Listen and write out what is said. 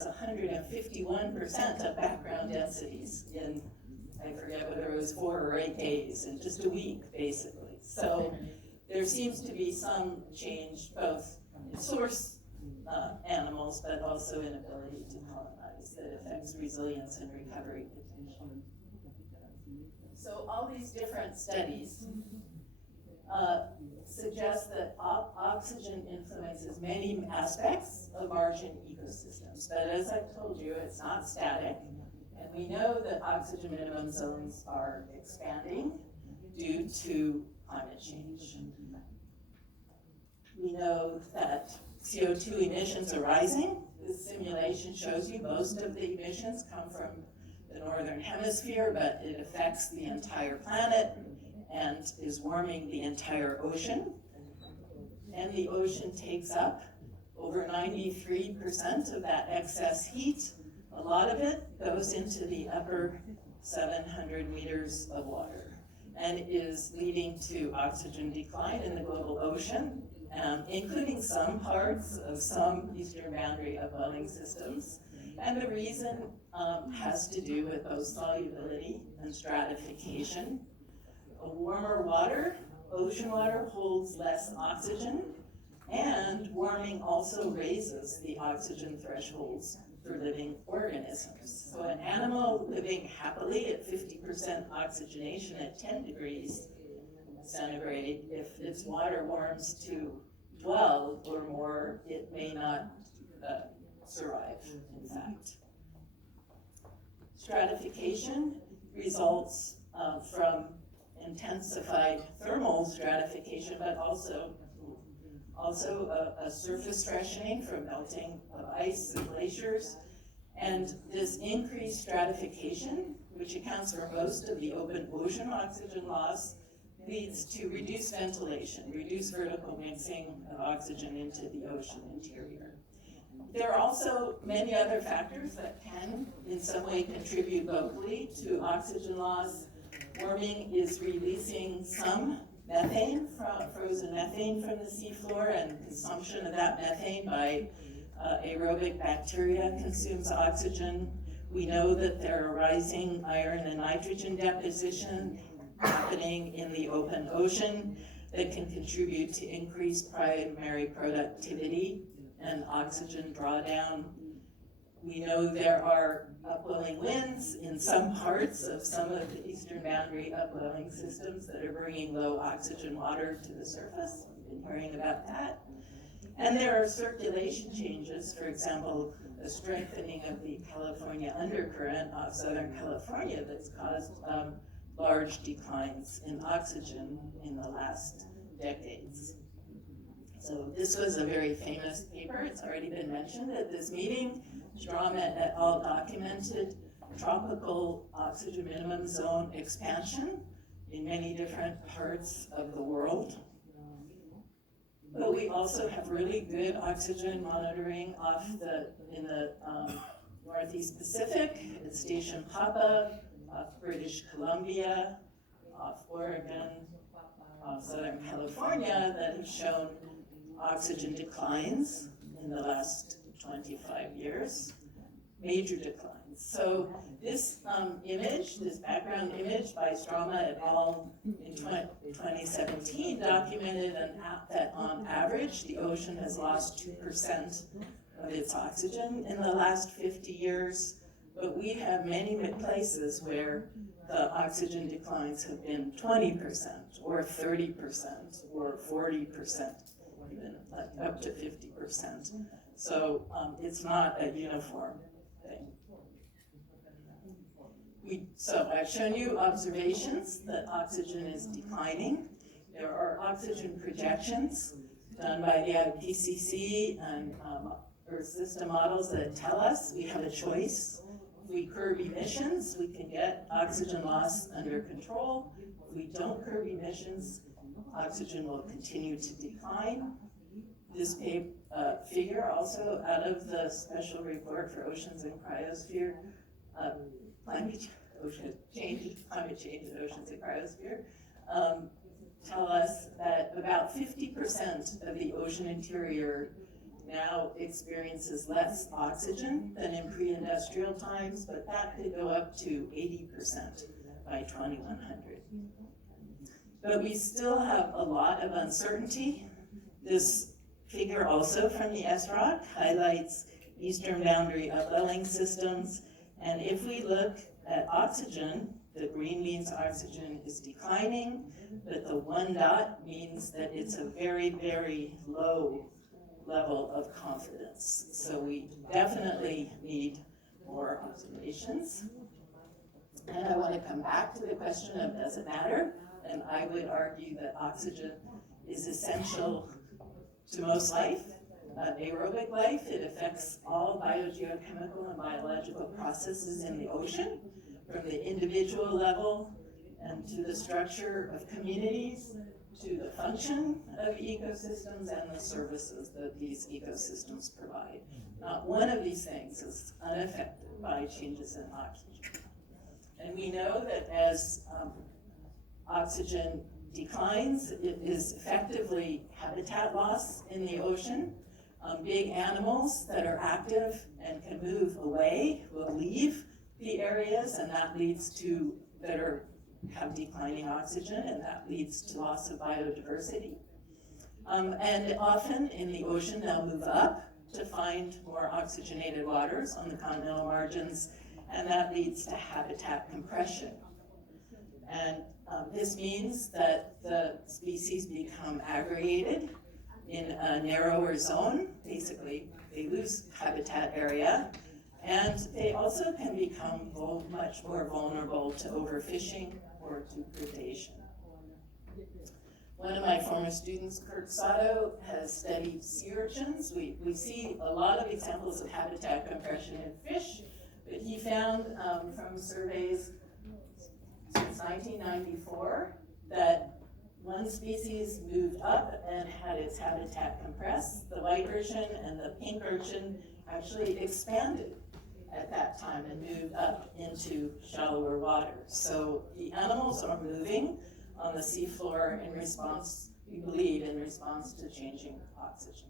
151% of background densities in, I forget whether it was 4 or 8 days, in just a week, basically. So there seems to be some change, both in source animals, but also in ability to colonize that affects resilience and recovery potential. So all these different studies suggest that oxygen influences many aspects of margin ecosystems. But as I've told you, it's not static. And we know that oxygen minimum zones are expanding due to climate change. We know that CO2 emissions are rising. This simulation shows you most of the emissions come from the northern hemisphere, but it affects the entire planet and is warming the entire ocean. And the ocean takes up over 93% of that excess heat. A lot of it goes into the upper 700 meters of water and is leading to oxygen decline in the global ocean, including some parts of some eastern boundary upwelling systems. And the reason has to do with both solubility and stratification. A warmer water, ocean water, holds less oxygen, and warming also raises the oxygen thresholds for living organisms. So an animal living happily at 50% oxygenation at 10 degrees centigrade, if its water warms to 12 or more, it may not survive, in fact. Stratification results from intensified thermal stratification, but also a surface freshening from melting of ice and glaciers. And this increased stratification, which accounts for most of the open ocean oxygen loss, leads to reduced ventilation, reduced vertical mixing of oxygen into the ocean interior. There are also many other factors that can, in some way, contribute locally to oxygen loss. Warming is releasing some methane, frozen methane from the seafloor, and consumption of that methane by aerobic bacteria consumes oxygen. We know that there are rising iron and nitrogen deposition happening in the open ocean that can contribute to increased primary productivity and oxygen drawdown. We know there are upwelling winds in some parts of some of the eastern boundary upwelling systems that are bringing low oxygen water to the surface. We've been hearing about that. And there are circulation changes, for example, a strengthening of the California undercurrent off Southern California that's caused large declines in oxygen in the last decades. So this was a very famous paper. It's already been mentioned at this meeting. Strom et al. Documented tropical oxygen minimum zone expansion in many different parts of the world. But we also have really good oxygen monitoring in the Northeast Pacific, at Station Papa, off British Columbia, off Oregon, off Southern California, that have shown oxygen declines in the last 25 years, major declines. So this image, this background image by Strom et al. In 2017 documented that on average, the ocean has lost 2% of its oxygen in the last 50 years, but we have many places where the oxygen declines have been 20% or 30% or 40%, even up to 50%. So it's not a uniform thing. So I've shown you observations that oxygen is declining. There are oxygen projections done by the IPCC and Earth system models that tell us we have a choice. If we curb emissions, we can get oxygen loss under control. If we don't curb emissions, oxygen will continue to decline. This figure also out of the special report for oceans and cryosphere, climate change in oceans and cryosphere, tell us that about 50% of the ocean interior now experiences less oxygen than in pre-industrial times, but that could go up to 80% by 2100. But we still have a lot of uncertainty. This figure also from the SROC highlights eastern boundary upwelling systems. And if we look at oxygen, the green means oxygen is declining, but the one dot means that it's a very, very low level of confidence. So we definitely need more observations. And I want to come back to the question of does it matter? And I would argue that oxygen is essential to most life, aerobic life. It affects all biogeochemical and biological processes in the ocean, from the individual level and to the structure of communities, to the function of ecosystems and the services that these ecosystems provide. Not one of these things is unaffected by changes in oxygen. And we know that as oxygen declines, it is effectively habitat loss in the ocean. Big animals that are active and can move away will leave the areas, and that leads to have declining oxygen, and that leads to loss of biodiversity. And often in the ocean, they'll move up to find more oxygenated waters on the continental margins, and that leads to habitat compression. And this means that the species become aggregated in a narrower zone. Basically, they lose habitat area, and they also can become much more vulnerable to overfishing or to predation. One of my former students, Kurt Sato, has studied sea urchins. We see a lot of examples of habitat compression in fish, but he found from surveys since 1994 that one species moved up and had its habitat compressed. The white urchin and the pink urchin actually expanded at that time and moved up into shallower water. So the animals are moving on the seafloor in response, we believe, in response to changing oxygen.